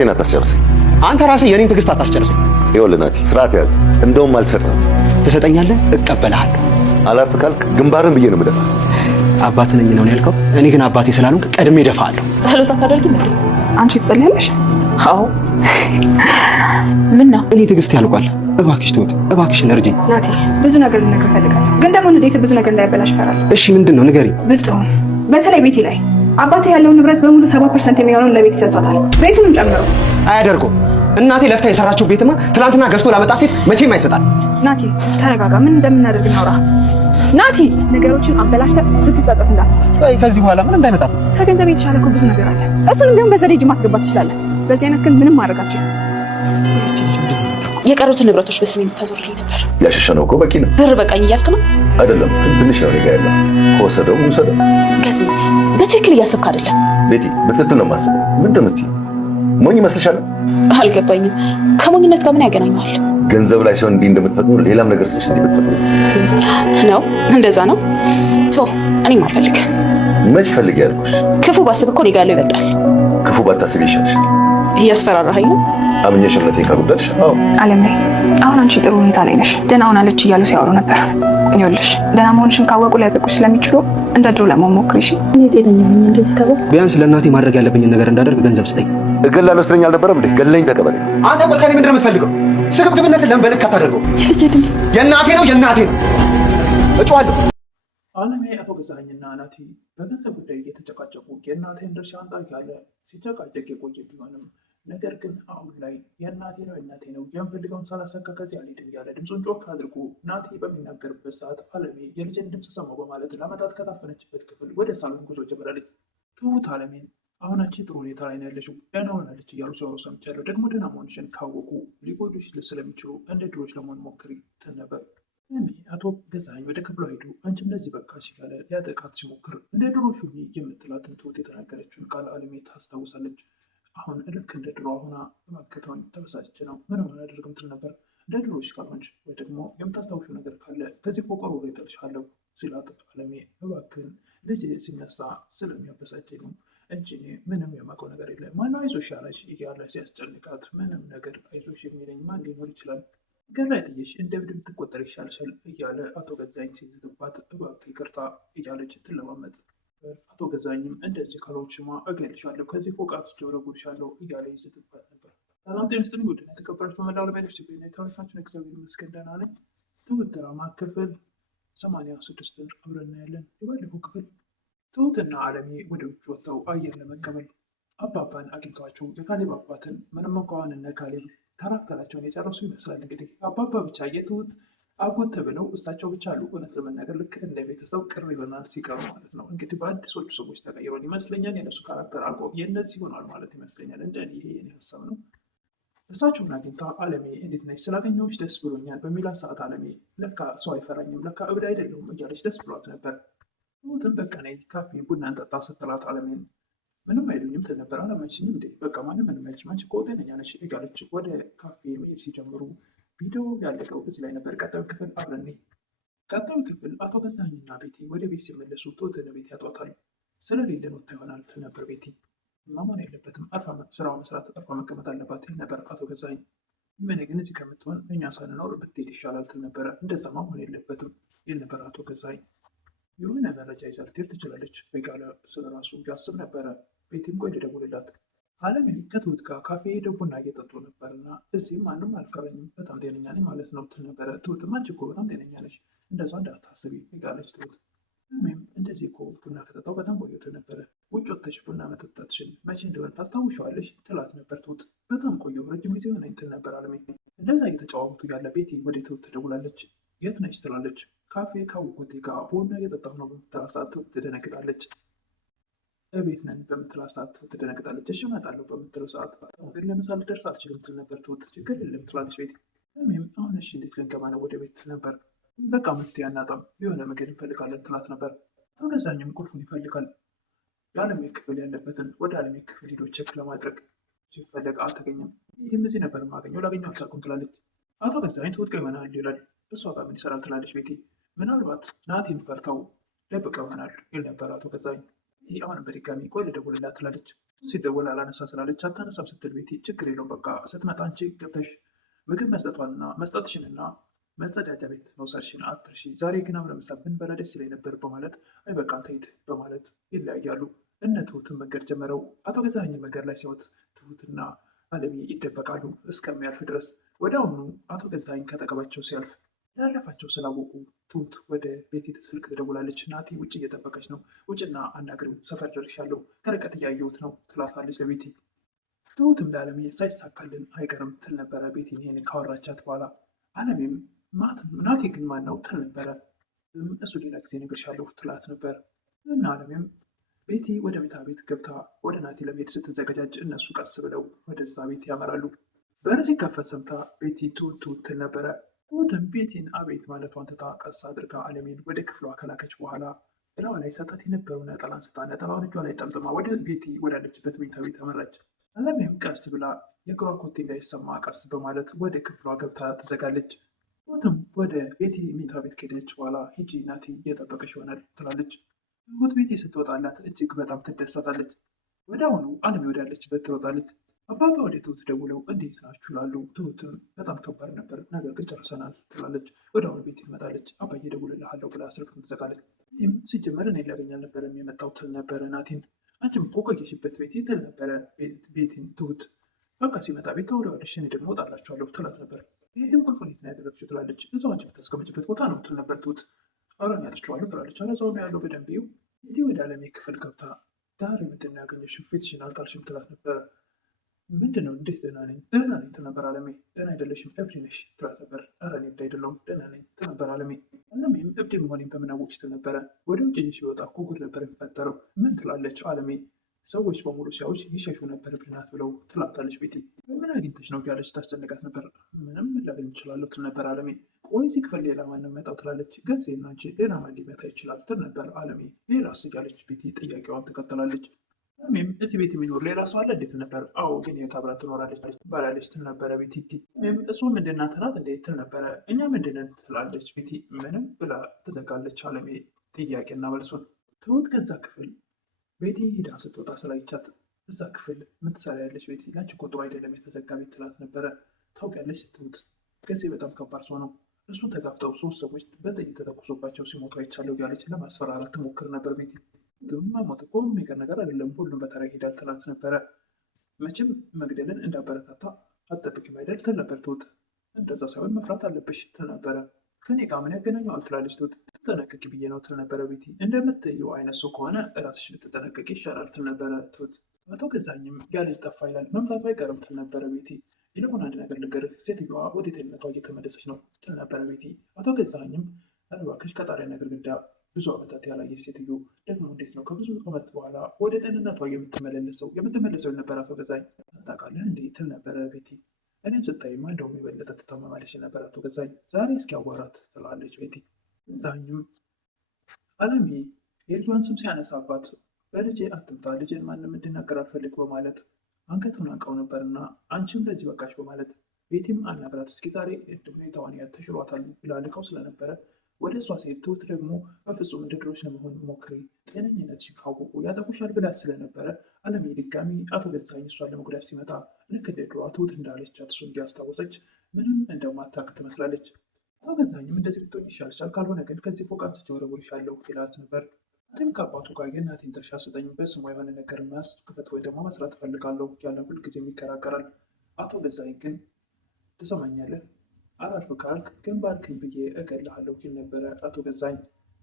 እኔን አታስጨርሰኝ። አንተ ራስህ የኔን ትዕግስት አታስጨርሰኝ። ይኸውልህ ናቲ ስርዓት ያዝ። እንደውም አልሰጥም። ትሰጠኛለህ፣ እቀበልሃለሁ። አላርፍ ካልክ ግንባርን ብዬ ነው የምደፋ። አባት ነኝ ነው ያልከው? እኔ ግን አባቴ ስላልሆንክ ቀድሜ እደፋለሁ። ጸሎት አታደርጊም እንዴ? አንቺ ትጸልያለሽ? አዎ። ምን ነው? እኔ ትዕግስት ያልቋል። እባክሽ ተውት፣ እባክሽን እርጂኝ። ናቲ ብዙ ነገር ልነግርህ እፈልጋለሁ፣ ግን ደግሞ እንዴት ብዙ ነገር እንዳይበላሽ እፈራለሁ። እሺ ምንድን ነው ንገሪኝ። ብልጥ ሁን። በተለይ ቤቲ ላይ አባቴ ያለውን ንብረት በሙሉ 70% የሚሆነውን ለቤት ይሰጥቷታል፣ ቤቱንም ጨምሮ። አያደርገውም። እናቴ ለፍታ የሰራችው ቤትማ ትናንትና ገዝቶ ላመጣ ሴት መቼም አይሰጣል። ናቲ ተረጋጋ። ምን እንደምናደርግ እናውራ። ናቲ ነገሮችን አበላሽተህ ስትጸጸት እንዳትኖር። ወይ ከዚህ በኋላ ምን እንዳይመጣ። ከገንዘብ የተሻለ እኮ ብዙ ነገር አለ። እሱንም ቢሆን በዘዴ እጅ ማስገባት ትችላለህ። በዚህ አይነት ግን ምንም ማድረግ አትችልም። የቀሩትን ንብረቶች በስሜ ልታዞርልኝ ነበር። ያሸሸነው እኮ በቂ ነው። ብር በቃኝ እያልክ ነው? አይደለም ግን ትንሽ ነው ሊጋ ያለው። ከወሰደው ይውሰደው። ከዚህ በትክክል እያሰብክ አይደለም። ቤቲ በትክክል ነው የማስበው። ምንድን ነው የምትይው? ሞኝ ይመስልሻል? አልገባኝም። ከሞኝነት ጋር ምን ያገናኘዋል? ገንዘብ ላይ ሲሆን እንዲህ እንደምትፈጥኑ ሌላም ነገር ስለሽ እንዲህ ብትፈጥኑ ነው። እንደዛ ነው። ቶ እኔም አልፈልግ። መች ፈልግ ያልኩሽ? ክፉ ባስብ እኮ እኔ ጋር ያለው ይበልጣል። ክፉ ባታስብ ይሻልሽ። እያስፈራራኸኝ ነው? አምኜሽ እምነቴን ካጎዳልሽ? አዎ። አለም ላይ አሁን አንቺ ጥሩ ሁኔታ ላይ ነሽ። ደህና ሆናለች እያሉ ሲያወሩ ነበር። ይኸውልሽ ደህና መሆንሽን ካወቁ ሊያጠቁሽ ስለሚችሉ እንደ ድሮ ለመሆን ሞክሪ። እኔ ጤነኛ ነኝ እንደዚህ ተባለ። ቢያንስ ለእናቴ ማድረግ ያለብኝን ነገር እንዳደርግ ገንዘብ ስጠኝ። እገላለሁ ስትለኝ አልነበረም እንዴ? ገለኝ ተቀበለኝ። አንተ ቆይ ከኔ ምንድን ነው የምትፈልገው? ስግብግብነትን ለምን በልክ አታደርገው? የልጄ ድምፅ የእናቴ ነው እጮሃለሁ። አለሜ አቶ ገዛኸኝና ናቲ በገንዘብ ጉዳይ እየተጨቃጨቁ የእናቴን ድርሻ አንጣ ያለ ሲጨቃጨቅ የቆየ ቢሆንም ነገር ግን አሁን ላይ የእናቴ ነው የምፈልገውን ሳላሳካ ከዚህ አልሄድም እያለ ድምፁን ጮክ አድርጎ ናቲ በሚናገርበት ሰዓት አለሜ የልጅን ድምፅ ሰማሁ በማለት ለአመታት ከታፈነችበት ክፍል ወደ ሳሎን ጉዞ ጀምራለች። ትሁት አለሜን አሁን አንቺ ጥሩ ሁኔታ ላይ ነው ያለሽው፣ ደህና ሆናለች እያሉ ሲያወሩ ሰምቻለሁ። ደግሞ ደህና መሆንሽን ካወቁ ሊጎዱሽ ስለሚችሉ እንደ ድሮች ለመሆን ሞክሪ ትል ነበር። አቶ ገዛኸኝ ወደ ክፍሏ ሄዱ። አንቺም እንደዚህ በቃሽ እያለ ሊያጠቃት ሲሞክር እንደ ድሮ ሹሚ የምትላትን ትሁት የተናገረችውን ቃል አለሜ ታስታውሳለች። አሁን ልክ እንደ ድሮ ሆና በማከተውኝ ተበሳጭቼ ነው ምንም አላደርግም ትል ነበር። እንደ ድሮሽ ካልሆንሽ ወይ ደግሞ የምታስታውሽው ነገር ካለ ከዚህ ፎቅ ወርውሬ እጥልሻለሁ ሲላት አለሜ እባክህን ልጅ ሲነሳ ስለሚያበሳጨኝ ነው እንጂ ምንም የማውቀው ነገር የለም። ማነው አይዞሽ ያለሽ እያለ ሲያስጨንቃት ምንም ነገር አይዞሽ የሚለኝ ማን ሊኖር ይችላል? ገላይ ጥዬሽ እንደ እብድ ብትቆጠር ይሻልሻል እያለ አቶ ገዛኸኝ ሲዝትባት እባክህ ይቅርታ እያለች ትለማመጥ። አቶ ገዛኸኝም እንደዚህ ካልሆንሽማ እገልሻለሁ፣ ከዚህ ፎቅ አውጥቼ እወረውርሻለሁ እያለ ይዝትባት ነበር። ሰላም ጤና ይስጥልኝ ውድ የተከበራችሁ በመላው ዓለም ያላችሁ የተወደዳችሁ እግዚአብሔር ይመስገን ደህና ነኝ። ትሁት ድራማ ክፍል 86ን አብረን እናያለን። የባለፈው ክፍል ትሁትና አለሜ ወደ ውጭ ወጥተው አየር ለመቀበል አባባን አግኝቷቸው የካሌብ አባትን ምንም እንኳን እነ ካሌብ ካራክተራቸውን የጨረሱ ይመስላል። እንግዲህ አባባ ብቻ የትሁት አጎት ተብለው እሳቸው ብቻ አሉ። እውነት ለመናገር ልክ እንደ ቤተሰብ ቅር ይለናል ሲቀሩ ማለት ነው። እንግዲህ በአዲሶቹ ሰዎች ተቀይሯል ይመስለኛል። የነሱ ካራክተር አልቆ የእነዚህ ሆኗል ማለት ይመስለኛል። እንደ ይሄ የኔ ሀሳብ ነው። እሳቸውን አግኝታ አለሜ እንዴት ነች? ስላገኘሁሽ ደስ ብሎኛል በሚላት ሰዓት አለሜ ለካ ሰው አይፈራኝም፣ ለካ እብድ አይደለሁም እያለች ደስ ብሏት ነበር። ትሁትን በቃ ነይ ካፌ ቡና እንጠጣ ስትላት አለሜን ምንም አይሉኝም ትል ነበር። አላመንሽኝም እንዴ? በቃ ማንም ምንም አይልሽም፣ አንቺ እኮ ጤነኛ ነሽ እያለች ወደ ካፌ መሄድ ሲጀምሩ ቪዲዮ ያለቀው እዚህ ላይ ነበር። ቀጣዩ ክፍል አብረን ነይ። ቀጣዩ ክፍል አቶ ገዛኸኝና ቤቲ ወደ ቤት ሲመለሱ ትሁትን ቤት ያጧታል። ስለሌለን ወጥታ ይሆናል ትል ነበር ቤቲ። ማመን የለበትም አርፋ ስራው መስራት አርፋ መቀመጥ አለባት ይል ነበር አቶ ገዛኸኝ። ምን ግን እዚህ ከምትሆን እኛ ሳንኖር ብትሄድ ይሻላል ትል ነበረ። እንደዛ መሆን የለበትም ይል ነበር አቶ ገዛኸኝ። የሆነ መረጃ ይዛ ልትሄድ ትችላለች በጋለ ስለራሱ ያስብ ነበረ። ቤቲም ቆይ ልደውልላት። አለሜም ከትሁት ጋር ካፌ ሄደው ቡና እየጠጡ ነበርና እዚህም ማንም አልፈረኝም በጣም ጤነኛ ነኝ ማለት ነው ትል ነበረ። ትሁትም አንቺ እኮ በጣም ጤነኛ ነች እንደዛ እንዳታስቢ ይጋለች ትሁት። አለሜም እንደዚህ እኮ ቡና ከጠጣው በጣም ቆየት ነበረ፣ ውጭ ወጥተሽ ቡና መጠጣትሽን መቼ እንደሆነ ታስታውሻለሽ ትላት ነበር ትሁት። በጣም ቆየሁ ረጅም ጊዜ ሆነኝ ትል ነበር አለሜ። እንደዛ እየተጫዋወቱ ያለ ቤቲ ወደ ትሁት ትደውላለች። የት ነች ትላለች። ካፌ ካወቁት ጋር ቡና እየጠጣሁ ነው በምትላት ሰዓት ትሁት ትደነግጣለች። እቤት ነን በምትላት ሰዓት ትሁት ትደነግጣለች። እሺ እመጣለሁ በምትለው ሰዓት ግን ለምሳ ልደርስ አልችልም ትል ነበር ትሁት። ችግር የለም ትላለች ቤቲ። እኔም አሁን እሺ እንዴት ልንገባ ነው ወደ ቤት ነበር። በቃ መፍትሄ አናጣም የሆነ ምግብ እንፈልጋለን ትላት ነበር። አቶ ገዛኸኝም ቁልፉን ይፈልጋል። የአለሜ ክፍል ያለበትን ወደ አለሜ ክፍል ሄዶ ቼክ ለማድረግ ሲፈለግ አልተገኘም። ይህም እዚህ ነበር የማገኘው ላገኘው አልቻልኩም ትላለች። አቶ ገዛኸኝ ትሁት ጋር ይሆናል ይላል። እሷ ጋር ምን ይሰራል ትላለች ቤቲ። ምናልባት ናቲን ፈርተው ደብቀው ይሆናል ይል ነበር አቶ ገዛኸኝ። አሁንም በድጋሚ ቆይ ልደውልላት ትላለች። ሲደወል አላነሳ ስላለች አታነሳም ስትል ቤቲ ችግር የለውም በቃ ስትመጣ አንቺ ገብተሽ ምግብ መስጠትሽንና መጸዳጃ ቤት መውሰድሽን አትርሺ። ዛሬ ግን አብረን ምሳ ብንበላ ደስ ይለኝ ነበር በማለት አይ በቃ ተሂድ በማለት ይለያያሉ። እነ ትሁትን መንገድ ጀመረው። አቶ ገዛኸኝ መንገድ ላይ ሲወት ትሁትና አለሚ ይደበቃሉ እስከሚያልፍ ድረስ። ወደ አሁኑ አቶ ገዛኸኝ ከጠቀባቸው ሲያልፍ ያለፋቸው ስላወቁ ትሁት ወደ ቤቲ ስልክ ትደውላለች። ናቲ ውጭ እየጠበቀች ነው፣ ውጭና አናግሪው፣ ሰፈር ደርሻለሁ፣ ከርቀት እያየሁት ነው ትላታለች ለቤቲ። ትሁትም ለአለሜ ሳይሳካልን አይቀርም ትል ነበረ ቤቲን ይሄን ካወራቻት በኋላ። አለሜም ናቲ ግን ማን ነው ትል ነበረ። እሱ ሌላ ጊዜ እነግርሻለሁ ትላት ነበር። እና አለሜም ቤቲ ወደ መኝታ ቤት ገብታ ወደ ናቲ ለመሄድ ስትዘገጃጅ እነሱ ቀስ ብለው ወደዛ ቤት ያመራሉ። በር ሲከፈት ሰምታ ቤቲ ትሁት ትሁት ትል ነበረ። ትሁትም ቤቲን አቤት ማለቷን ትታ ቀስ አድርጋ አለሜን ወደ ክፍሏ ከላከች በኋላ እላዋ ላይ ሰጣት የነበረው ነጠላን ስታ ነጠላውን እጇ ላይ ጠምጥማ ወደ ቤቲ ወዳለችበት መኝታ ቤት አመራች። አለሜም ቀስ ብላ የእግሯ ኮቴ እንዳይሰማ ቀስ በማለት ወደ ክፍሏ ገብታ ትዘጋለች። ትሁትም ወደ ቤቲ መኝታ ቤት ከሄደች በኋላ ሂጂ ናቲ እየጠበቀሽ ይሆናል ትላለች። ትሁት ቤቲ ስትወጣላት እጅግ በጣም ትደሰታለች። ወደ አሁኑ አለሜ ወዳለችበት ትሮጣለች። አባቷ ወደ ትሁት ደውለው እንዴት ናችሁ ላሉ። ትሁትም በጣም ከባድ ነበር ነገር ግን ጨርሰናል ትላለች። ወደ አሁኑ ቤቲ ትመጣለች። አባዬ እደውልልሃለሁ ብላ ስልክ ትዘጋለች። ይህም ሲጀመር እኔ ሊያገኝ አልነበረም የመጣው ትል ነበረ ናቲን። አንቺም እኮ ቆየሽበት ቤቲ ትል ነበረ ቤቲን ትሁት። በቃ ሲመጣ ቤት ታወሪዋለሽ እኔ ደግሞ እወጣላችኋለሁ ትላት ነበር። ቤትም ቁልፉን የት ነው ያደረግችው ትላለች። እዛው አንቺ የምታስቀምጭበት ቦታ ነው ትል ነበር ትሁት። አብረን ያጥቸዋለሁ ትላለች። አለዛው ነው ያለው በደንብ ይው። ቤቲ ወደ አለሜ ክፍል ገብታ ዳር ምንድን ነው ያገኘሽው ፊትሽን አልጣልሽም ትላት ነበረ። ምንድን ነው እንዴት ደህና ነኝ ትል ነበር አለሜ። ደህና አይደለሽም እብድ ነሽ ትላት ነበር። ኧረ እኔ እብድ አይደለሁም ደህና ነኝ ትል ነበር አለሜ። አለሜም እብድ መሆኔን በምን አወቅሽ ትል ነበረ። ወደ ውጭ ሲወጣ እኮ ጉድ ነበር የሚፈጠረው። ምን ትላለች አለሜ። ሰዎች በሙሉ ሲያዩሽ ይሸሹ ነበር እብድ ናት ብለው ትላታለች ቤቲ። ምን አግኝተሽ ነው ያለች ታስጨንቃት ነበር። ምንም ላገኝ እችላለሁ ትል ነበር አለሜ። ቆይ እዚህ ክፍል ሌላ ማንም መጣው ትላለች። ገዜና እንጂ ሌላ ማን ሊመጣ ይችላል ትል ነበር አለሜ። ሌላ እያለች ቤቲ ጥያቄዋን ትቀጥላለች። አለሜም እዚህ ቤት የሚኖር ሌላ ሰው አለ እንዴት ነበር። አዎ ግን የት አብራ ትኖራለች ባላለች ትል ነበረ ቤቲ። እሱ ምንድና ትላት እንዴት ትል ነበረ። እኛ ምንድንን ትላለች ቤቲ። ምንም ብላ ትዘጋለች አለሜ ጥያቄና መልሱን። ትሁት ከዛ ክፍል ቤቲ ሂዳ ስትወጣ ስላይቻት እዛ ክፍል ምትሰራ ያለች ቤቲ ላንቺ እኮ ጥሩ አይደለም የተዘጋ ቤት ትላት ነበረ። ታውቂያለሽ ትሁት ገዜ በጣም ከባድ ሰው ነው። እሱን ተጋፍጠው 3 ሰዎች በጥይት ተተኩሶባቸው ሲሞቱ አይቻለሁ ያለች ለማስፈራራት ትሞክር ነበር ቤቲ። መሞት እኮ የሚቀር ነገር አይደለም ሁሉም በተራ ሄዳል ትላት ነበረ። መቼም መግደልን እንዳበረታታ አትጠብቂም አይደል ትል ነበር ትሁት። እንደዛ ሳይሆን መፍራት አለብሽ ትል ነበረ። ከኔ ጋር ምን ያገናኘዋል ትላለች ትሁት። ትጠነቀቂ ብዬ ነው ትል ነበረ ቤቲ። እንደምትየው አይነት ሰው ከሆነ ራስሽ ብትጠነቀቂ ይሻላል ትል ነበረ ትሁት። አቶ ገዛኝም ያ ልጅ ጠፋ ይላል መምጣቱ አይቀርም ትል ነበረ ቤቲ። ይልቁን አንድ ነገር ልንገርህ ሴትዮዋ ወደ ጤንነቷ እየተመለሰች ነው ትል ነበረ ቤቲ። አቶ ገዛኝም እባክሽ ከጣሪያና ግድግዳ ብዙ ዓመታት ያላየች ሴትዮ ደግሞ እንዴት ነው ከብዙ ዓመት በኋላ ወደ ጤንነቷ የምትመለሰው ነበር አቶ ገዛኝ ታውቃለህ እንዴ ትል ነበረ ቤቲ። እኔን ስታይማ እንደውም የበለጠ ትታመማለች ነበር አቶ ገዛኝ። ዛሬ እስኪ አዋራት ትላለች ቤቲ። ገዛኝም አለሜ የልጇን ስም ሲያነሳባት በልጄ አትምጣ ልጄን ማንም እንዲናገር አልፈልግ በማለት አንገቱን አንቀው ነበርና አንቺም ለዚህ በቃሽ በማለት ቤቲም አናግራት እስኪ ዛሬ ሁኔታዋን ተሽሏታል ብላ ልከው ስለነበረ ወደ እሷ ሴት ትሁት ደግሞ በፍጹም እንደ ድሮች ለመሆን ሞክሪ ጤነኝነትሽን ካወቁ ያጠቁሻል ብላት ስለነበረ አለሜ ድጋሚ አቶ ገዛኝ እሷን ለመጉዳት ሲመጣ ልክ እንደ ድሮዋ ትሁት እንዳለቻት እሱ እንዲያስታወሰች ምንም እንደማታውቅ ትመስላለች። አቶ ገዛኝም እንደዚህ ብትሆኝ ይሻልሻል ካልሆነ ግን ከዚህ ፎቅ አንስቼ ወረውርሻለሁ ይላት ነበር። አደም ከአባቱ ጋር የእናቴን ድርሻ ስጠኝ በስሟ የሆነ ነገር ክፈት ወይ ደግሞ መስራት እፈልጋለሁ ያለ ሁልጊዜም ይከራከራል። አቶ ገዛኝ ግን ትሰማኛለህ አላልፍ ካልክ ግንባርክን ብዬ እገልሃለሁ ይል ነበረ አቶ ገዛኝ።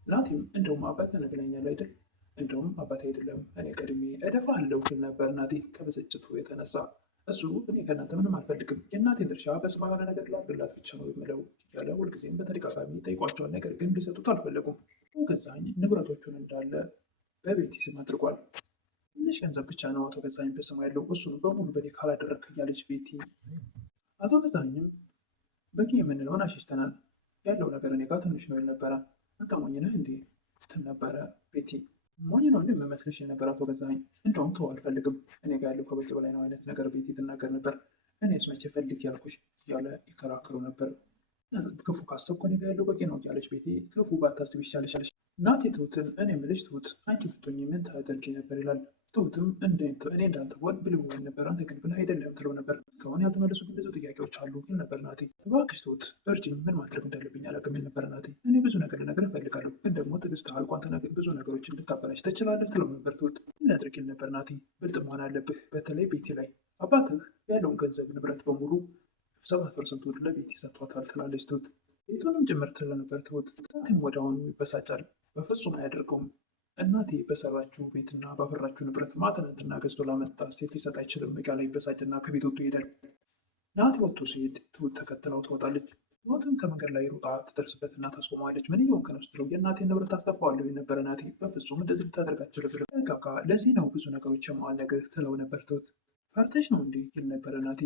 ናቲም እንደውም አባት ነግረኛል አይደል እንደውም አባት አይደለም እኔ ቀድሜ እደፋለሁ ይል ነበር ናቲ ከብስጭቱ የተነሳ። እሱ እኔ ከእናንተ ምንም አልፈልግም የእናቴን ድርሻ በስሟ የሆነ ነገር ላድርግላት ብቻ ነው የምለው እያለ ሁልጊዜም በተደጋጋሚ ጠይቋቸዋል። ነገር ግን ሊሰጡት አልፈለጉም። አቶ ገዛኝ ንብረቶቹን እንዳለ በቤቲ ስም አድርጓል። ትንሽ ገንዘብ ብቻ ነው አቶ ገዛኝ በስሙ ያለው እሱን በሙሉ በኔ ካላደረክ እያለች ቤቲ። አቶ ገዛኝም በቂ የምንለውን አሽሽተናል ያለው ነገር እኔ ጋር ትንሽ ነው ይል ነበረ። አንተ ሞኝ ነህ እንዴ ትል ነበረ ቤቲ። ሞኝ ነው እንዴ መመስለሽ ነበር አቶ ገዛኝ። እንደውም ተው አልፈልግም እኔ ጋር ያለው ከበቂ በላይ ነው አይነት ነገር ቤቲ ትናገር ነበር። እኔስ መቼ ፈልግ ያልኩሽ እያለ ይከራከሩ ነበር። ክፉ ካሰብኩ እኔ ጋር ያለው በቂ ነው እያለች ቤቲ ክፉ ባታስብ ይሻልሻል። ናቲ ትሁትን እኔ የምልሽ ትሁት አንቺ ብትሆኚ ምን ታደርጊ ነበር ይላል። ትሁትም እኔ እንዳንተ ሆን ብልህ ሆን ነበር፣ አንተ ግን ብልህ አይደለም ትለው ነበር። እስካሁን ያልተመለሱ ብዙ ጥያቄዎች አሉ ይል ነበር ናቲ። እባክሽ ትሁት እርጅኝ፣ ምን ማድረግ እንዳለብኝ አላውቅም ይል ነበር ናቲ። እኔ ብዙ ነገር ልነግርህ እፈልጋለሁ፣ ግን ደግሞ ትዕግስት አልቆ አንተ ብዙ ነገሮችን ልታበላሽ ትችላለህ ትለው ነበር ትሁት። ምን ላድርግ ይል ነበር ናቲ። ብልጥ መሆን አለብህ፣ በተለይ ቤቲ ላይ። አባትህ ያለውን ገንዘብ ንብረት በሙሉ 7% ለቤቲ ሰጥቷታል ትላለች ትሁት። ቤቱንም ጭምር ትል ነበር ትሁት። ናቲም ወደ አሁኑ ይበሳጫል። በፍጹም አያደርገውም። እናቴ በሰራችው ቤትና ባፈራችው ንብረት ማትናንትና ገዝቶ ላመጣ ሴት ሊሰጥ አይችልም እያለ ይበሳጭና ከቤት ወጥቶ ይሄዳል። ናቲ ወጥቶ ሲሄድ ትሁት ተከትለው ትወጣለች። ትሁትም ከመንገድ ላይ ሩጣ ትደርስበትና ታስቆመዋለች። ምን እየሆንክ ነው ስትለው የእናቴን ንብረት አስጠፋዋለሁ የነበረ ናቲ። በፍጹም እንደዚህ ልታደርግ አትችልም ካካ፣ ለዚህ ነው ብዙ ነገሮች የማልነግርህ ትለው ነበር ትሁት። ፈርተሽ ነው እንዴ ይል ነበረ ናቲ።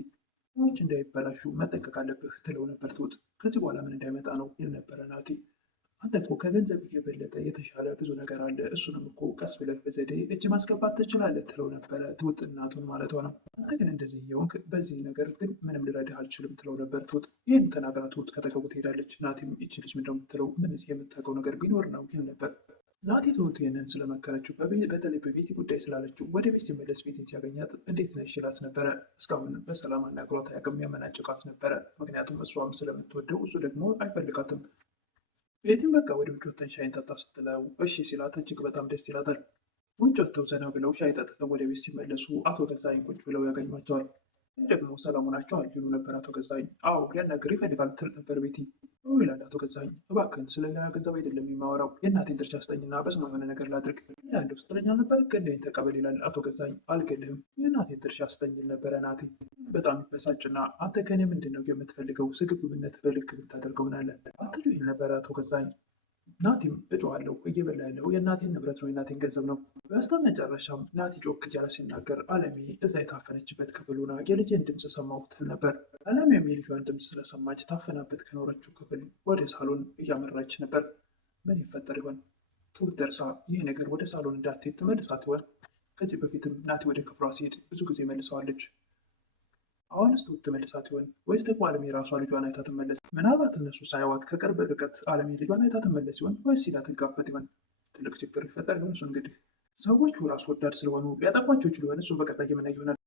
ሰዎች እንዳይበላሹ መጠንቀቅ አለብህ ትለው ነበር ትሁት። ከዚህ በኋላ ምን እንዳይመጣ ነው ይል ነበረ ናቲ። አንተ እኮ ከገንዘብ የበለጠ የተሻለ ብዙ ነገር አለ፣ እሱንም እኮ ቀስ ብለህ በዘዴ እጅ ማስገባት ትችላለህ ትለው ነበረ ትሁት እናቱን ማለት ሆነ። አንተ ግን እንደዚህ የሆንክ በዚህ ነገር ግን ምንም ልረዳህ አልችልም ትለው ነበር ትሁት። ይህን ተናግራ ትሁት ከተገቡ ትሄዳለች። ናቲም ይቺ ልጅ ምንድን ነው የምትለው? ምን የምታውቀው ነገር ቢኖር ነው ይል ነበር። ናቲ ትሁት ይህንን ስለመከረችው በተለይ በቤቲ ጉዳይ ስላለችው ወደ ቤት ሲመለስ ቤትን ሲያገኛት እንዴት ነሽ ይላት ነበረ። እስካሁን በሰላም አናግሯት አያውቅም፣ ያመናጭቃት ነበረ። ምክንያቱም እሷም ስለምትወደው እሱ ደግሞ አይፈልጋትም። ቤትም በቃ ወደ ውጭ ወጥተን ሻይ እንጠጣ ስትለው እሺ ሲላት እጅግ በጣም ደስ ይላታል። ውጭ ወጥተው ዘና ብለው ሻይ ጠጥተው ወደ ቤት ሲመለሱ አቶ ገዛኸኝ ቁጭ ብለው ያገኟቸዋል። ደግሞ ሰላም ሆናችኋል ይሉ ነበር አቶ ገዛኸኝ። አዎ ሊያናግር ይፈልጋል ትል ነበር ቤቲ። ይላል አቶ ገዛኸኝ። እባክህን ስለሌላ ገንዘብ አይደለም የማወራው፣ የእናቴን ድርሻ ስጠኝና በስሟ የሆነ ነገር ላድርግ ያለው ስትለኛ ነበር። ገለኝ ተቀበል ይላል አቶ ገዛኸኝ። አልገልህም፣ የእናቴን ድርሻ ስጠኝ ነበረ ናቲ። በጣም ይበሳጭና አንተ ከኔ ምንድን ነው የምትፈልገው? ስግብግብነት በልክ ብታደርገው ምናለ አትጩ ይል ነበረ አቶ ገዛኸኝ። ናቲም እጮዋለሁ፣ እየበላ ያለው የእናቴን ንብረት ነው፣ የእናቴን ገንዘብ ነው። በስተ መጨረሻም ናቲ ጮክ እያለ ሲናገር አለሜ እዛ የታፈነችበት ክፍል ሆና የልጄን ድምፅ ሰማሁ ትል ነበር። አለሜም የልጇን ድምፅ ስለሰማች ታፈናበት ከኖረችው ክፍል ወደ ሳሎን እያመራች ነበር። ምን ይፈጠር ይሆን? ትሁት ደርሳ ይህ ነገር ወደ ሳሎን እንዳትሄድ ትመልሳት ይሆን? ከዚህ በፊትም ናቲ ወደ ክፍሏ ሲሄድ ብዙ ጊዜ መልሰዋለች። አሁንስ ትሁት ትመልሳት ይሆን ወይስ ደግሞ አለሜ የራሷ ልጇን አይታ ትመለስ? ምናልባት እነሱ ሳያዋት ከቅርብ ርቀት አለሜ ልጇን አይታ ትመለስ ይሆን ወይስ ሲላ ትጋፈጥ ይሆን? ትልቅ ችግር ይፈጠር ይሆን? እሱ እንግዲህ ሰዎቹ ራስ ወዳድ ስለሆኑ ሊያጠቋቸው ይችሉ ይሆን? እሱ በቀጣይ የምናየው ይሆናል።